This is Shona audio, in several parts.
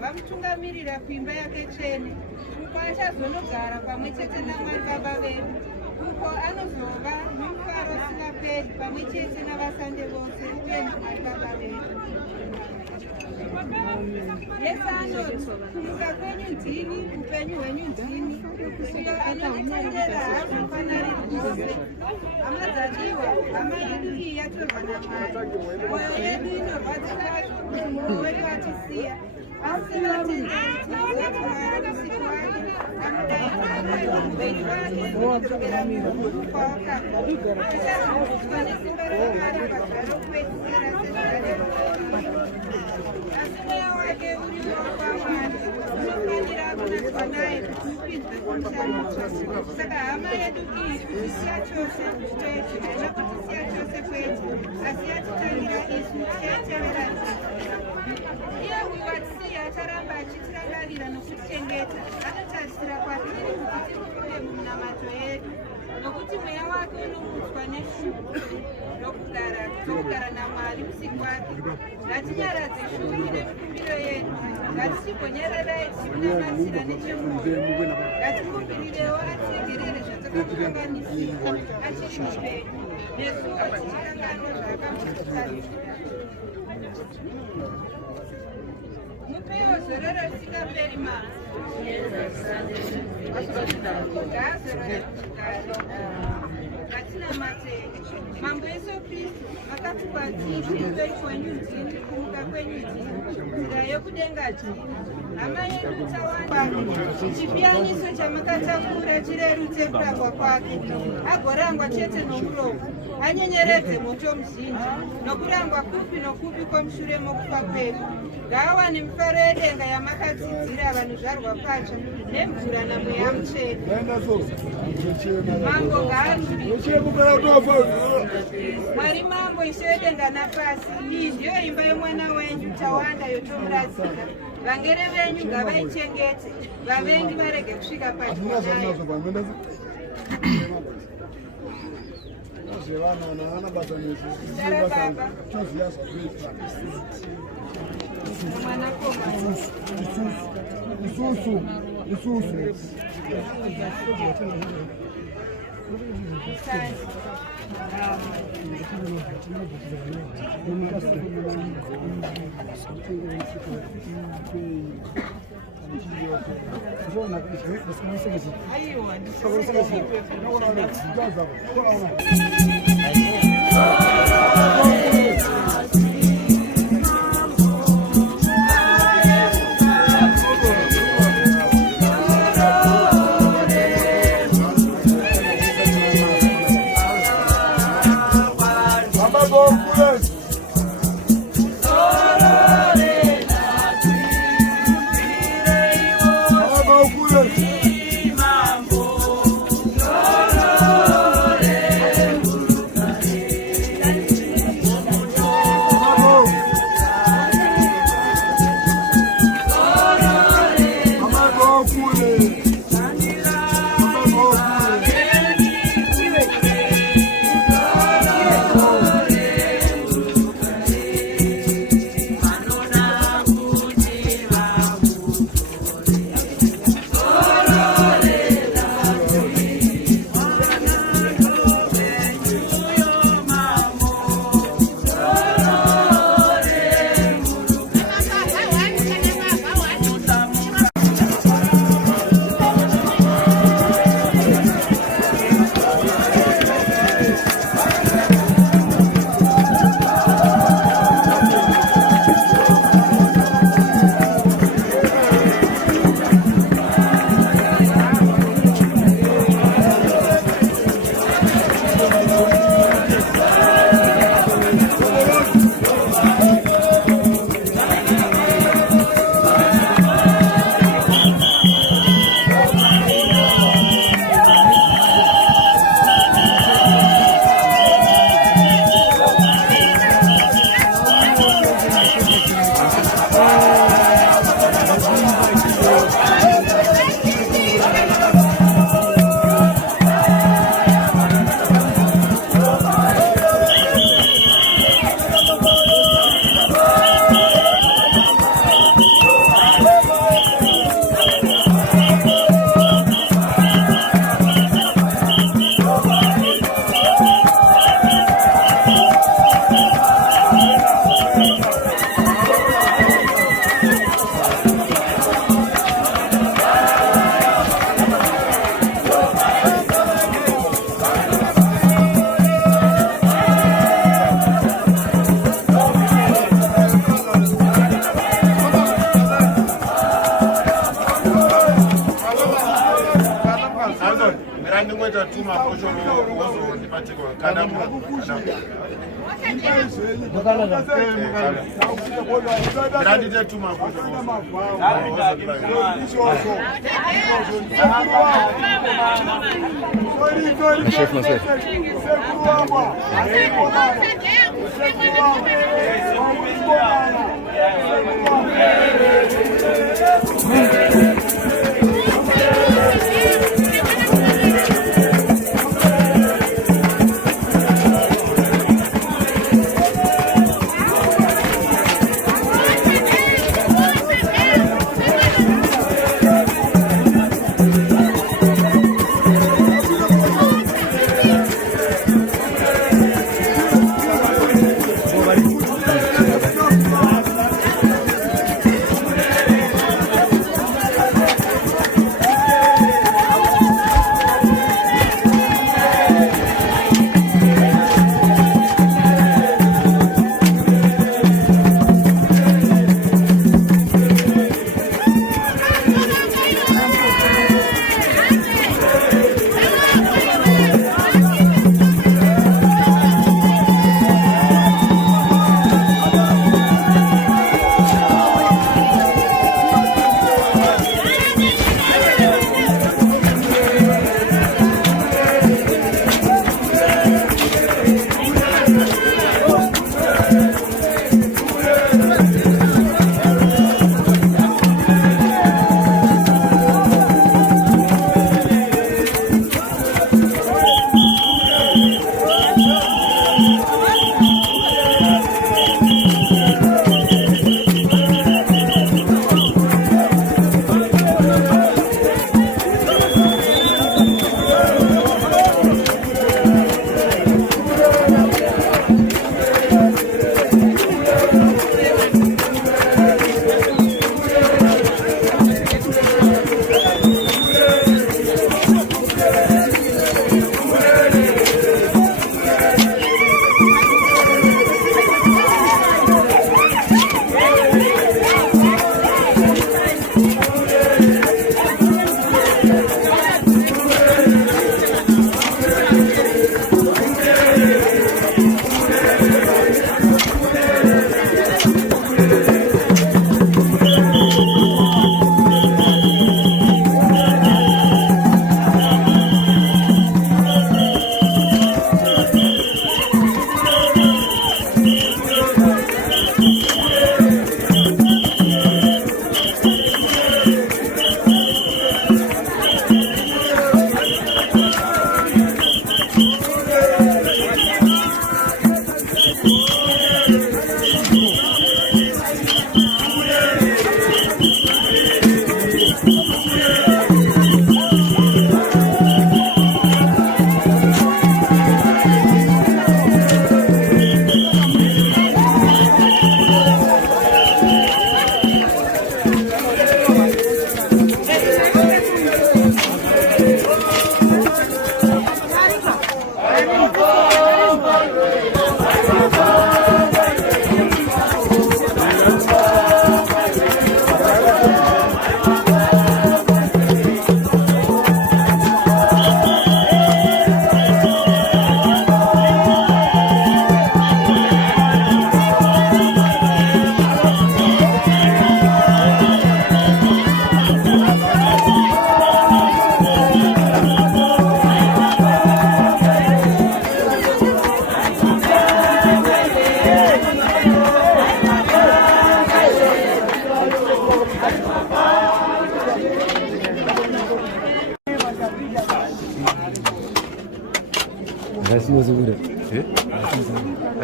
vamutungamirira kuimba yake tsvene uko achazonogara pamwe chete naMwari Baba vedu uko anozova nomufaro usingaperi pamwe chete navasande vose uye naMwari Baba vedu. Yesu anoti kumuka kwenyu ndini, upenyu hwenyu ndini. Uyo anonditendera haanofana riri rose. Hama dzadiwa, hama yedu iyi yatorwa naMwari. Mwoyo yedu inorwadzika kuti mumwe wedu atisiya. Asi sevatenderi tinoziva kuti Mwari usiku wake amudaidza upenyu hwake kudzokera murungu kwawakabva. Tichazivikanwa nesimba raMwari pagare kupedzisira sezvakareva. Asi mweya wake uriwo kwaMwari unofanira kunatswa naye kuti upinzwe kumushamidzwa. Saka hama yedu iyi kutisiya chose kwete, haina kutisiya chose kwete, asi yatitangira isu tiyaitevera iye uyu watisiya acharamba achitirangarira nokutichengeta. Anotarisira kwatiri kuti tikure mumunamato yedu, nokuti mweya wake unomutswa neshungu rokugara naMwari usiku wake. Ngatinyaradze shungu nemikumbiro yedu, ngatichigonyerarai tichimunamatsira nechemwoyo. Ngatikumbirirewo atitegerere zvatakamukanganisira achiri mupenyu, nesuwo tichikanganwa zvaakamutitarira. Mupewo zororo risingaperi mangu. Ngaazorore ngatinamate. Mambo Yesu Kristu akati kwatiri upenyu hwenyu ndini, kumuka kwenyu ndini, nzira yokudenga ndini. Hama yedu tawanda chipiyaniso chamakatakura chirerutse kurangwa kwake, agorangwa chete nomuromo, anyenyeredze moto muzhinji, nokurangwa kupi nokupi kwomushure mokufa kwedu. Ngaawane mifaro yedenga yamakadzidzira vanhu zvarwa patsva, nemvura namweya mutsvene. Mambo ngaarumbidzwe. Mwari mambo, Ishe wedenga napasi, iyi ndiyo imba yomwana wenyu tawanda yotomuradzika. Vangere venyu ngavaichengete, vavengi varege kusvika padyo nayo. Dara Baba namwanakomana isusu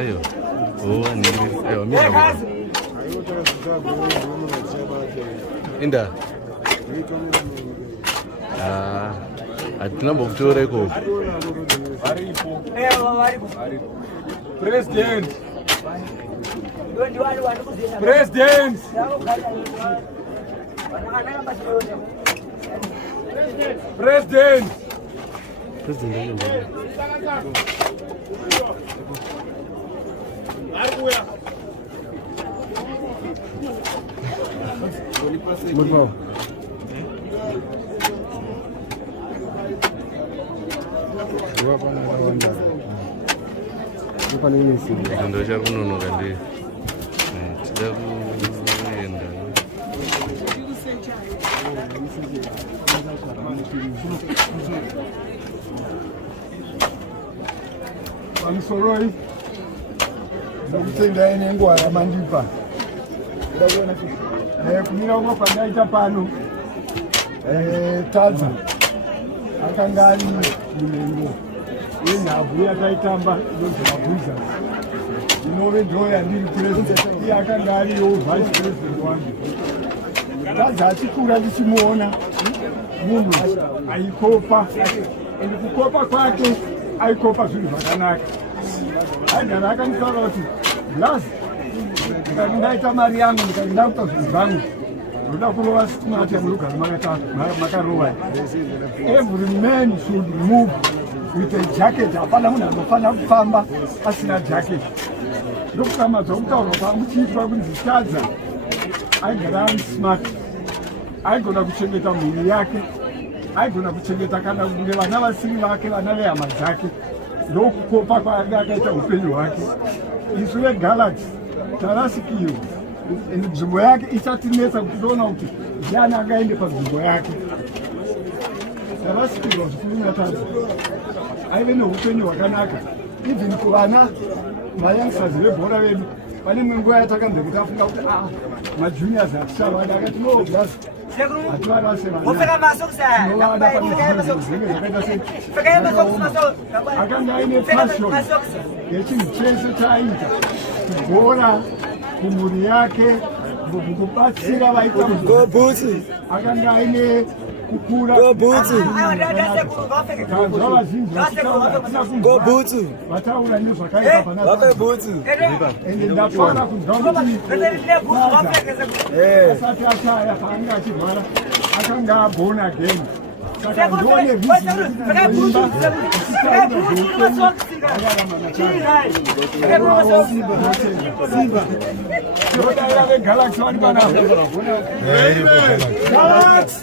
Ayo. Oh, ayo mira. Inda. Atina mbokutoreko. President. President. President. President. Ndo chakunonoka ndi tida kuenda Pamisoroi ndokutenda ine nguva yamandipa kumira uko kwandaita pano Tadza akanga ari munhengo yenhabvu yataitamba inonzi mabhuza inove ndo yandiri puresident. Iye akanga ariyo vice president wangu. Tadza achikura ndichimuona munhu aikopa, ende kukopa kwake aikopa zvinhu zvakanaka. Aigara akanditaura kuti Blazi, ndikati ndaita mari yangu ndikati ndakuta zvinhu zvangu ndoda kurova sitimati yamurugara makarova. Every man should move with a jacket. Hapana munhu anofanira kufamba asina jacket. Ndokutama kutaura kwangu chiitwa kunzi Tadza aigara ari smart, aigona kuchengeta mhuri yake, aigona kuchengeta kana kunge vana vasiri vake, vana vehama dzake. Ndokukopa kwaanga akaita upenyu hwake. Isu veGalaxy tarasikirwa, nzvimbo yake ichatinetsa kuti toona kuti ndiani angaende panzvimbo yake. Tarasikirwa zvikuru naTadza, aive neupenyu hwakanaka. Even kuvana mayoungsters vebhora vedu, pane imwe nguva yatakanze kuti afunga kuti majuniors hatichavada, akati no Blazi, hativada sevana akanga aine passion yechinhu chese chaaita kubhora, kumhuri yake, kubatsira vaita akanga aine kukura kanzwa vazhinji vachitaura vataura nezvakaipa pana ende ndafara kunzwa kuti asati ashaya paanga achirwara akanga abona again. Saka ndone Galaxy wani bana. Galaxy.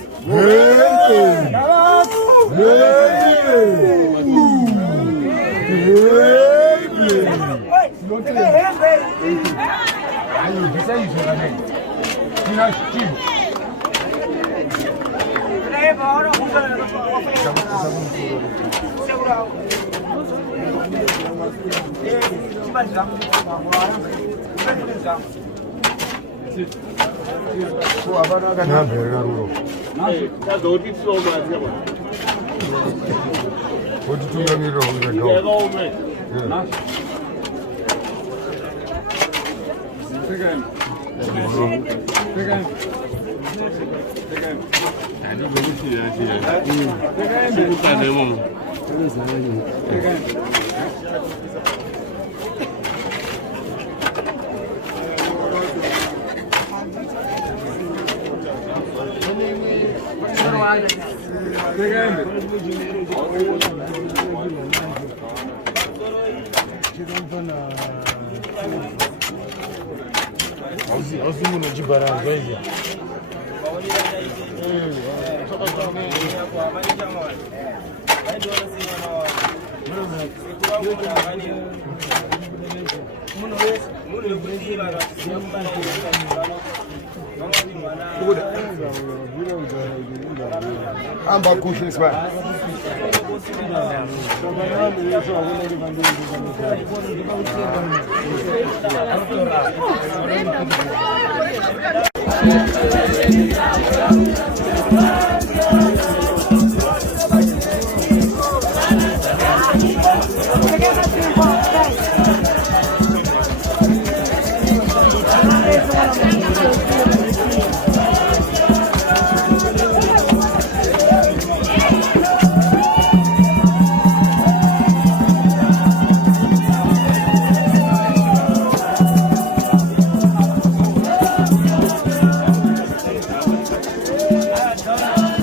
Amba kushni sva. Thank you.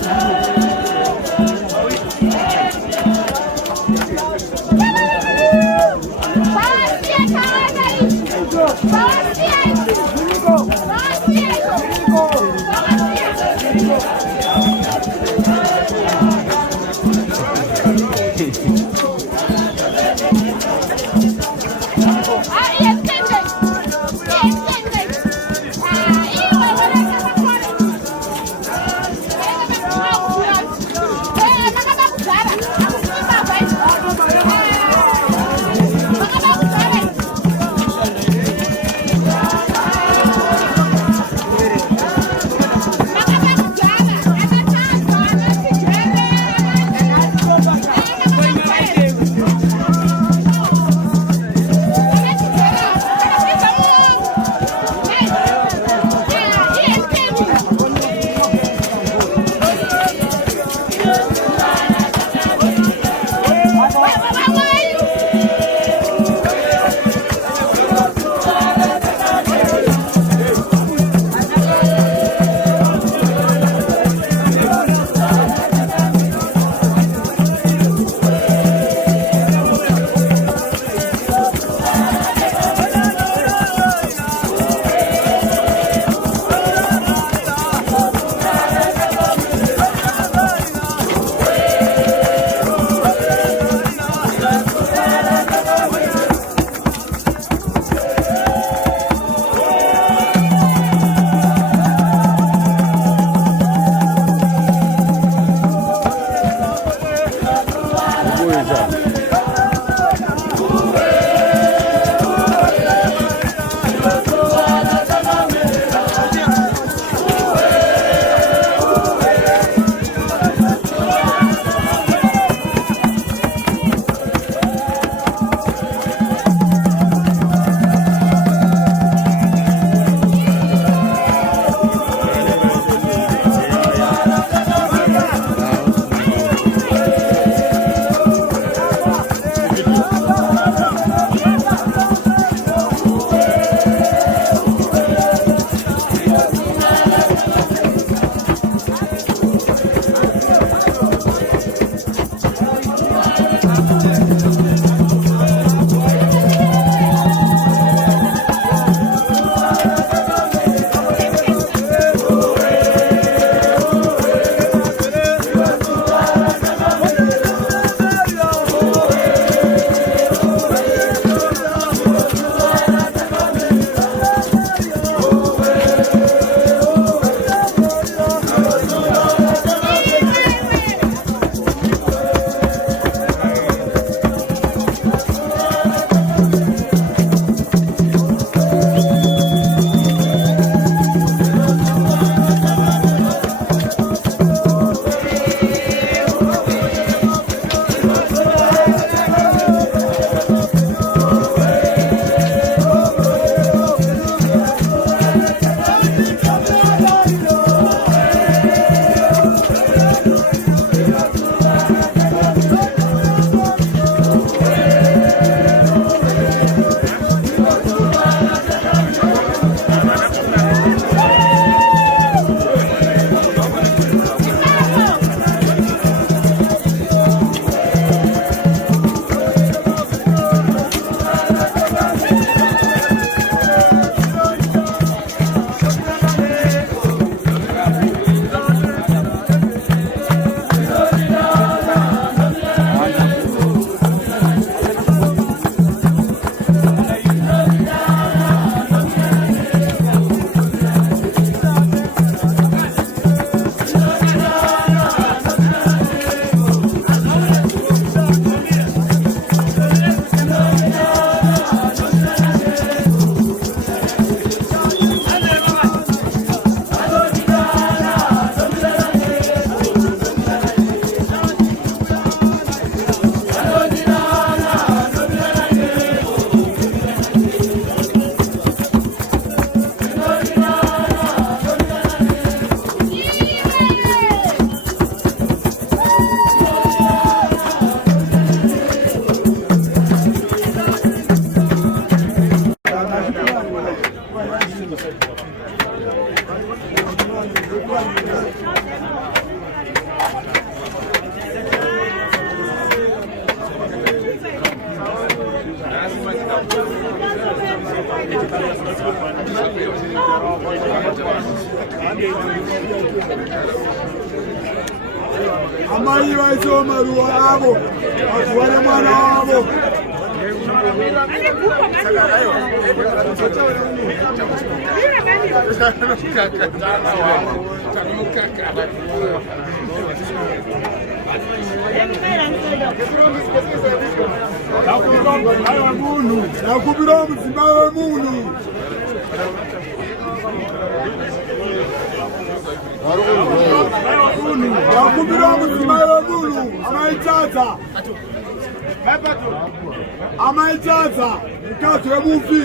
amai vaisiwo maruva avo vazuva remwana wavo. Nakubira mudzimba wemunhu. Nakubira mudzimba wemunhu. Amaitadza mukadzi wemufi.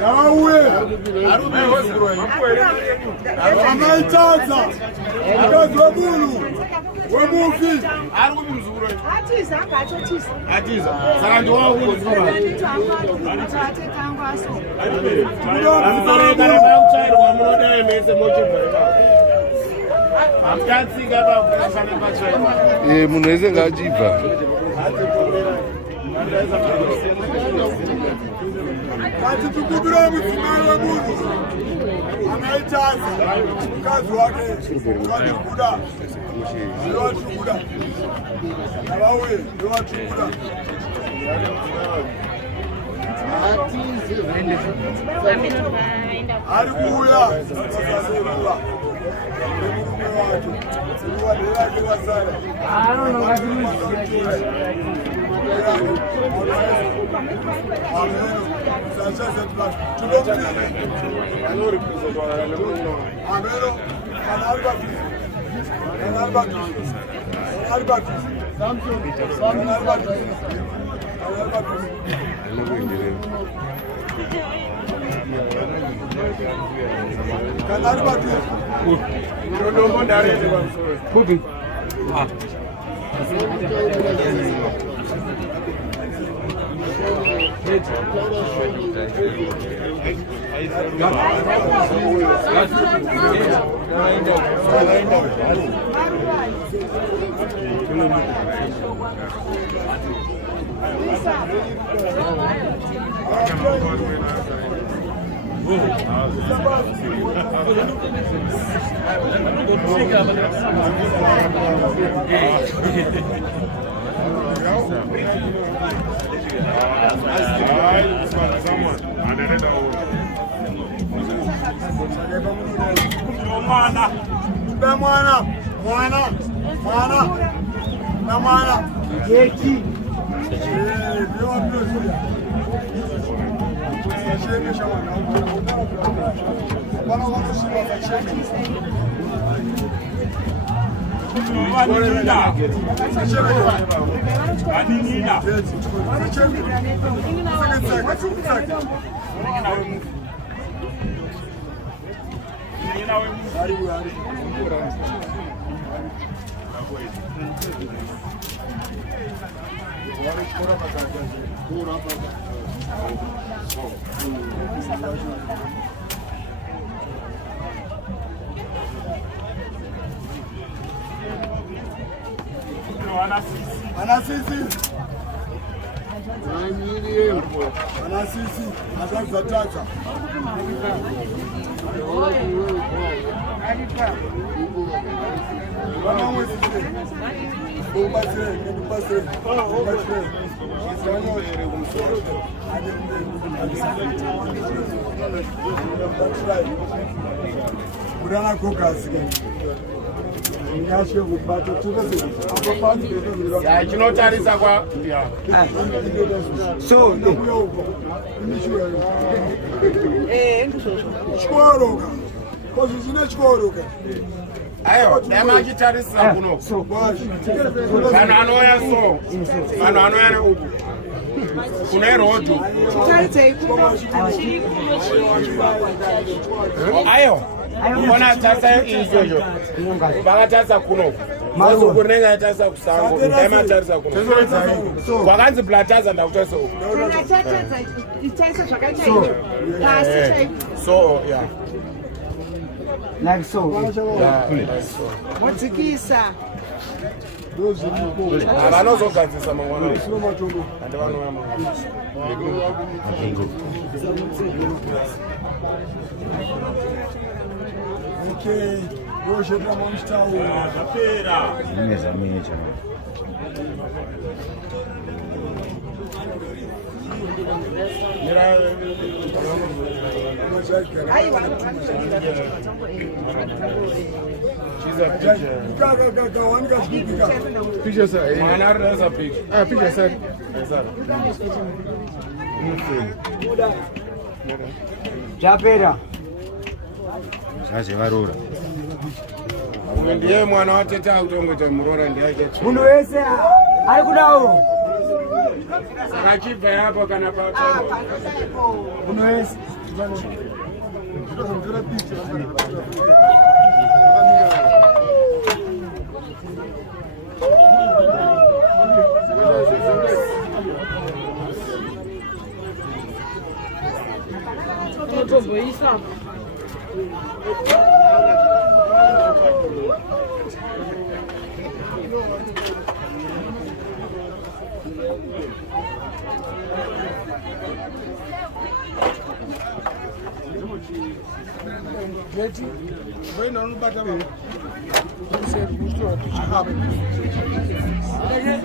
Nauye amaitadza mukadzi wemunhu wemufi. Munhu wese ngaachibva. Kati tukubira mudzimai wemunhu amaitadza mukadzi wake ndovatikuda navauye ndovatikuda ari kuuya asaseruva nemurume wacho ruva nderake wasara Mwana Yeki Anasisi azazatata chinotarisa kwa chikoroka kozvizvine chikoroka ayo damachitarisa kuno vanhu anoya so vanhu anoya neuku kune rodhu ayo ona tarisa izvozvo vakatarisa kuno mazokurinenge atarisa kusango daimatarisa kuno kwakanzi plataza ndakutarisa uku so yeah like so modzikisa vanozogadzisa mangwana ande vanouya mangwana Okay. Yosheta mamstawu. Meza meja. Picture sir. Picture sir. Japera. Sasa varora. Ndiye mwana watete akutongoita murora ndiye achachi. Munhu wese ari kudawo. Akachibva yapo kana pautano. Munhu wese.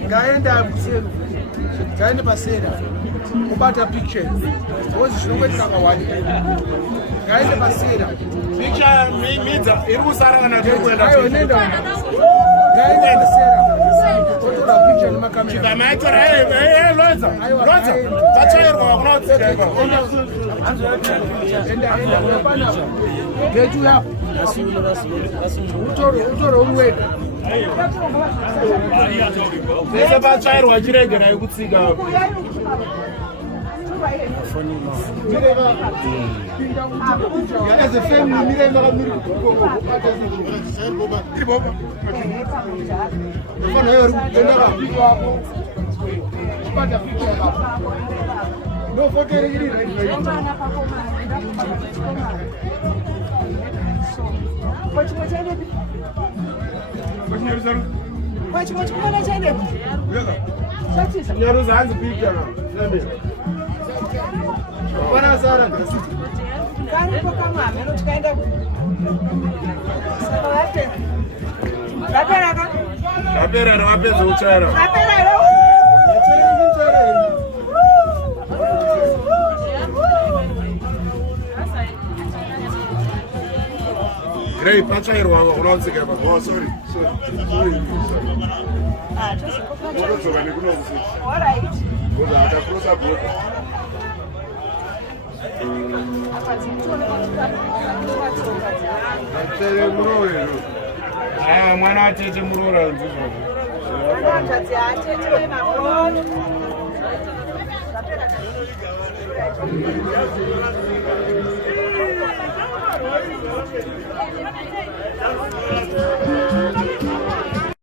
Ngaenda kuselu. Ngaenda pasera. Kubata picture. Wozi zvinongwetika kawani. Ngaenda pasera. Picture midza iri kusara kana kuenda. Ayo nenda. Ngaenda pasera. Totora picture nemakamera. Chikamatora loza. Loza. Tachairwa kunotsika. Enda unapana. Getu yapo. Utoro umweda. Pese patsvairwa chirege nayo kutsika. Nyaruza picture. Bwana Sara. Karibu kama ameno tukaenda. Sasa wapi? Rapera ka? Rapera na wapenzi uchara. Rapera leo. Grey pachairwa kunotsika. Oh sorry. Ah, just Kunotsika nekunokusika. all right. Ngoba atacrossa boda. Atele murore. Mwana atete murora ndizvo. Anotati atete mabona. Rapera.